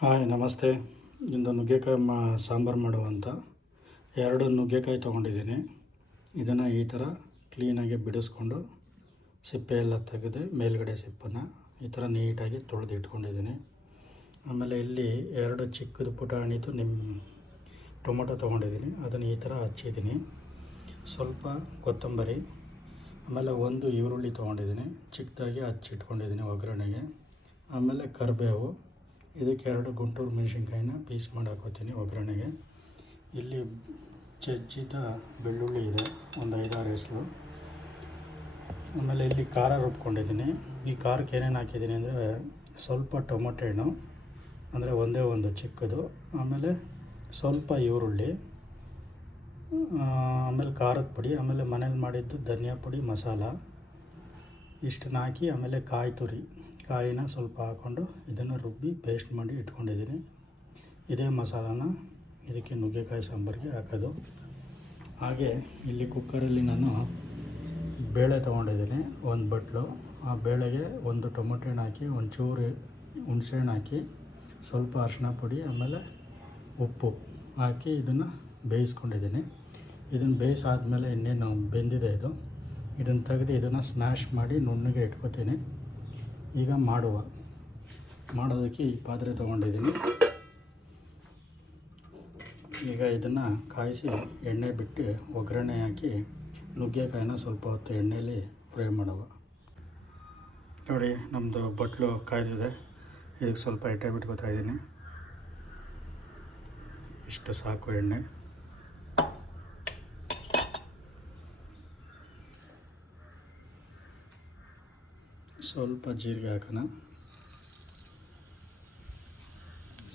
Hi, ನಮಸ್ತೆ. ಇಂದು ನುಗ್ಗೆಕಾಯಿ ಮಾ ಸಾಂಬಾರು ಮಾಡುವಂಥ ಎರಡು ನುಗ್ಗೆಕಾಯಿ ತೊಗೊಂಡಿದ್ದೀನಿ. ಇದನ್ನು ಈ ಥರ ಕ್ಲೀನಾಗಿ ಬಿಡಿಸ್ಕೊಂಡು ಸಿಪ್ಪೆ ಎಲ್ಲ ತೆಗೆದು ಮೇಲ್ಗಡೆ ಸಿಪ್ಪನ್ನು ಈ ಥರ ನೀಟಾಗಿ ತೊಳೆದು ಇಟ್ಕೊಂಡಿದ್ದೀನಿ. ಆಮೇಲೆ ಇಲ್ಲಿ ಎರಡು ಚಿಕ್ಕದು ಪುಟಾಣಿದು ನಿಮ್ಮ ಟೊಮೊಟೊ ತೊಗೊಂಡಿದ್ದೀನಿ. ಅದನ್ನು ಈ ಥರ ಹಚ್ಚಿದ್ದೀನಿ. ಸ್ವಲ್ಪ ಕೊತ್ತಂಬರಿ, ಆಮೇಲೆ ಒಂದು ಈರುಳ್ಳಿ ತೊಗೊಂಡಿದ್ದೀನಿ. ಚಿಕ್ಕದಾಗಿ ಹಚ್ಚಿಟ್ಕೊಂಡಿದ್ದೀನಿ ಒಗ್ಗರಣೆಗೆ. ಆಮೇಲೆ ಕರಿಬೇವು ಇದಕ್ಕೆ ಎರಡು ಗುಂಟೂರು ಮೆಣಸಿನ್ಕಾಯಿನ ಪೀಸ್ ಮಾಡಿ ಹಾಕೋತೀನಿ ಒಗ್ಗರಣೆಗೆ. ಇಲ್ಲಿ ಚಜ್ಜಿದ ಬೆಳ್ಳುಳ್ಳಿ ಇದೆ, ಒಂದು ಐದಾರು ಹೆಸರು. ಆಮೇಲೆ ಇಲ್ಲಿ ಖಾರ ರುಬ್ಕೊಂಡಿದ್ದೀನಿ. ಈ ಖಾರಕ್ಕೆ ಏನೇನು ಹಾಕಿದ್ದೀನಿ ಅಂದರೆ ಸ್ವಲ್ಪ ಟೊಮೊಟೊ ಹಣ್ಣು, ಅಂದರೆ ಒಂದೇ ಒಂದು ಚಿಕ್ಕದು, ಆಮೇಲೆ ಸ್ವಲ್ಪ ಈರುಳ್ಳಿ ಆಮೇಲೆ ಖಾರದ ಪುಡಿ, ಆಮೇಲೆ ಮನೇಲಿ ಮಾಡಿದ್ದು ಧನಿಯಾ ಪುಡಿ, ಮಸಾಲ. ಇಷ್ಟನ್ನ ಹಾಕಿ ಆಮೇಲೆ ಕಾಯಿ ತುರಿ. ಕಾಯಿನ ಸ್ವಲ್ಪ ಹಾಕ್ಕೊಂಡು ಇದನ್ನು ರುಬ್ಬಿ ಪೇಸ್ಟ್ ಮಾಡಿ ಇಟ್ಕೊಂಡಿದ್ದೀನಿ. ಇದೇ ಮಸಾಲಾನ ಇದಕ್ಕೆ ನುಗ್ಗೆಕಾಯಿ ಸಾಂಬಾರಿಗೆ ಹಾಕೋದು. ಹಾಗೆ ಇಲ್ಲಿ ಕುಕ್ಕರಲ್ಲಿ ನಾನು ಬೇಳೆ ತೊಗೊಂಡಿದ್ದೀನಿ, ಒಂದು ಬಟ್ಲು. ಆ ಬೇಳೆಗೆ ಒಂದು ಟೊಮೊಟೊ ಹಣ್ಣು ಹಾಕಿ, ಒಂಚೂರು ಹುಣಸೆಹಣ್ಣು ಹಾಕಿ, ಸ್ವಲ್ಪ ಅರಿಶಿನ ಪುಡಿ, ಆಮೇಲೆ ಉಪ್ಪು ಹಾಕಿ ಇದನ್ನು ಬೇಯಿಸ್ಕೊಂಡಿದ್ದೀನಿ. ಇದನ್ನು ಬೇಯಿಸಾದ್ಮೇಲೆ ಇನ್ನೇನು ಬೆಂದಿದೆ ಇದು? ಇದನ್ನು ತೆಗೆದು ಇದನ್ನು ಸ್ಮ್ಯಾಶ್ ಮಾಡಿ ನುಣ್ಣಗೆ ಇಟ್ಕೋತೀನಿ. ಈಗ ಮಾಡುವ. ಮಾಡೋದಕ್ಕೆ ಈ ಪಾತ್ರೆ ತೊಗೊಂಡಿದ್ದೀನಿ. ಈಗ ಇದನ್ನು ಕಾಯಿಸಿ ಎಣ್ಣೆ ಬಿಟ್ಟು ಒಗ್ಗರಣೆ ಹಾಕಿ ನುಗ್ಗೆಕಾಯಿನ ಸ್ವಲ್ಪ ಹೊತ್ತು ಎಣ್ಣೆಯಲ್ಲಿ ಫ್ರೈ ಮಾಡುವ. ನೋಡಿ ನಮ್ಮದು ಬಟ್ಲು ಕಾಯ್ದಿದೆ. ಇದಕ್ಕೆ ಸ್ವಲ್ಪ ಎಣ್ಣೆ ಬಿಟ್ಕೋತಾ ಇದ್ದೀನಿ. ಇಷ್ಟು ಸಾಕು ಎಣ್ಣೆ. ಸ್ವಲ್ಪ ಜೀರಿಗೆ ಹಾಕೋಣ.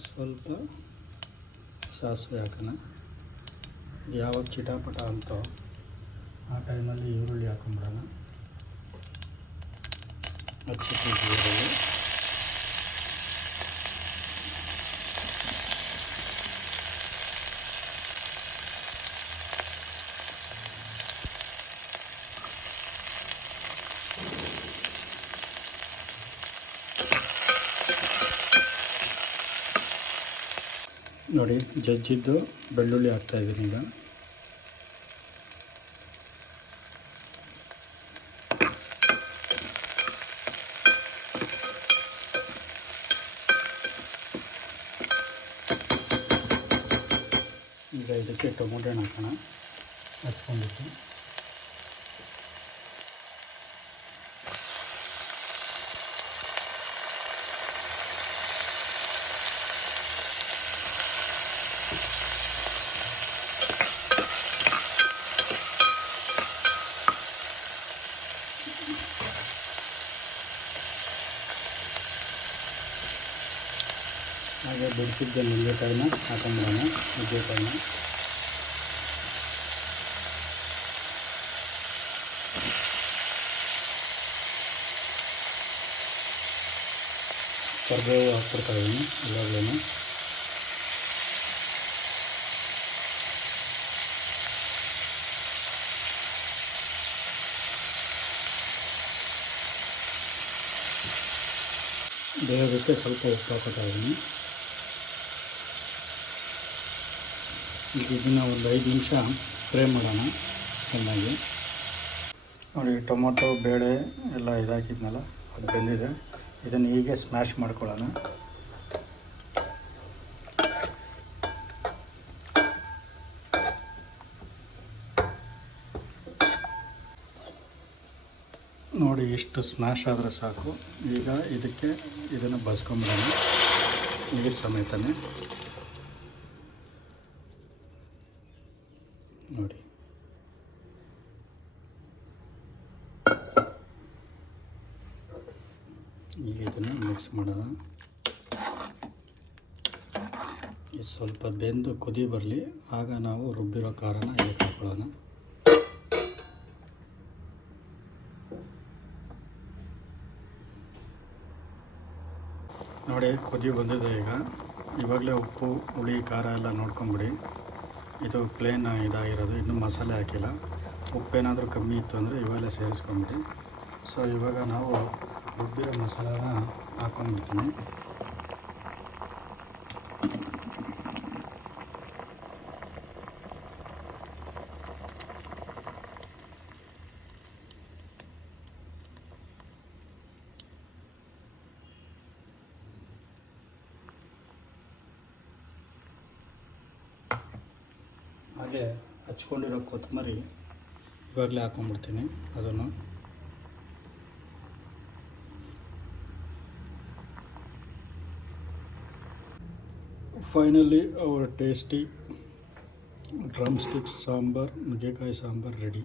ಸ್ವಲ್ಪ ಸಾಸಿವೆ ಹಾಕೋಣ. ಯಾವಾಗ ಚಿಟಾಪಟ ಅಂತೋ ಆ ಟೈಮಲ್ಲಿ ಈರುಳ್ಳಿ ಹಾಕೊಂಬಿಡೋಣ ಹಚ್ಚಿಟ್ಟಿದ್ದು ನೋಡಿ ಜಜ್ಜಿದ್ದು ಬೆಳ್ಳುಳ್ಳಿ ಹಾಕ್ತಾ ಇದ್ದೀನಿ ಈಗ. ಈಗ ಇದಕ್ಕೆ ಟೊಮೊಟೊ ಹಣ್ಣು ಹಾಕೋಣ. ಹಚ್ಕೊಂಡಿತ್ತು ಹಾಗೆ ಬಿಡಿಸಿದ್ದ ನುಗ್ಗೆಕಾಯಿನ ಹಾಕೊಂಬಿಡೋಣ ನುಗ್ಗೆಕಾಯಿನ ಕರಿಬೇವು ಹಾಕ್ಬಿಡ್ತಾ ಇದ್ದೀನಿ ಇವಾಗಲೂ ಬೇಯೋದಕ್ಕೆ ಸ್ವಲ್ಪ ಉಪ್ಪು ಹಾಕೋತಾ ಇದ್ದೀನಿ ಈಗ ಇದನ್ನು ಒಂದು ಐದು ನಿಮಿಷ ಫ್ರೈ ಮಾಡೋಣ ಚೆನ್ನಾಗಿ. ನೋಡಿ, ಟೊಮೊಟೊ, ಬೇಳೆ ಎಲ್ಲ ಇದಾಕಿದ್ನಲ್ಲ ಅದು ಬೆಂದಿದೆ. ಇದನ್ನು ಹೀಗೆ ಸ್ಮ್ಯಾಶ್ ಮಾಡ್ಕೊಳ್ಳೋಣ. ನೋಡಿ, ಇಷ್ಟು ಸ್ಮ್ಯಾಶ್ ಆದರೆ ಸಾಕು. ಈಗ ಇದಕ್ಕೆ ಇದನ್ನು ಬಸ್ಕೊಂಬಿಡೋಣ. ಈಗ ಸಮೇತನೇ. ನೋಡಿ. ಈಗ ಇದನ್ನು ಮಿಕ್ಸ್ ಮಾಡೋಣ. ಇದು ಸ್ವಲ್ಪ ಬೆಂದು ಕುದಿ ಬರಲಿ. ಆಗ ನಾವು ರುಬ್ಬಿರೋ ಖಾರನ ಇದಕ್ಕೆ ಹಾಕೊಳ್ಳೋಣ. ನೋಡಿ, ಕುದಿ ಬಂದಿದೆ ಈಗ. ಇವಾಗಲೇ ಉಪ್ಪು, ಹುಳಿ, ಖಾರ ಎಲ್ಲ ನೋಡ್ಕೊಂಬಿಡಿ. ಇದು ಪ್ಲೇನ್ ಇದಾಗಿರೋದು, ಇನ್ನೂ ಮಸಾಲೆ ಹಾಕಿಲ್ಲ. ಉಪ್ಪೇನಾದರೂ ಕಮ್ಮಿ ಇತ್ತು ಅಂದರೆ ಇವೆಲ್ಲ ಸೇರಿಸ್ಕೊಂಬಿಡಿ ಸೊ ಇವಾಗ ನಾವು ರುಬ್ಬಿರೋ ಮಸಾಲಾನ ಹಾಕೊಂಡ್ಬಿಡ್ತೀನಿ. ಹಾಗೆ ಹಚ್ಕೊಂಡಿರೋ ಕೊತ್ತಂಬರಿ ಇವಾಗಲೇ ಹಾಕೊಂಡ್ಬಿಡ್ತೀನಿ ಅದನ್ನು. ಫೈನಲಿ ಅವರ ಟೇಸ್ಟಿ ಡ್ರಮ್ ಸ್ಟಿಕ್ಸ್ ಸಾಂಬಾರ್, ನುಗ್ಗೆಕಾಯಿ ಸಾಂಬಾರ್ ರೆಡಿ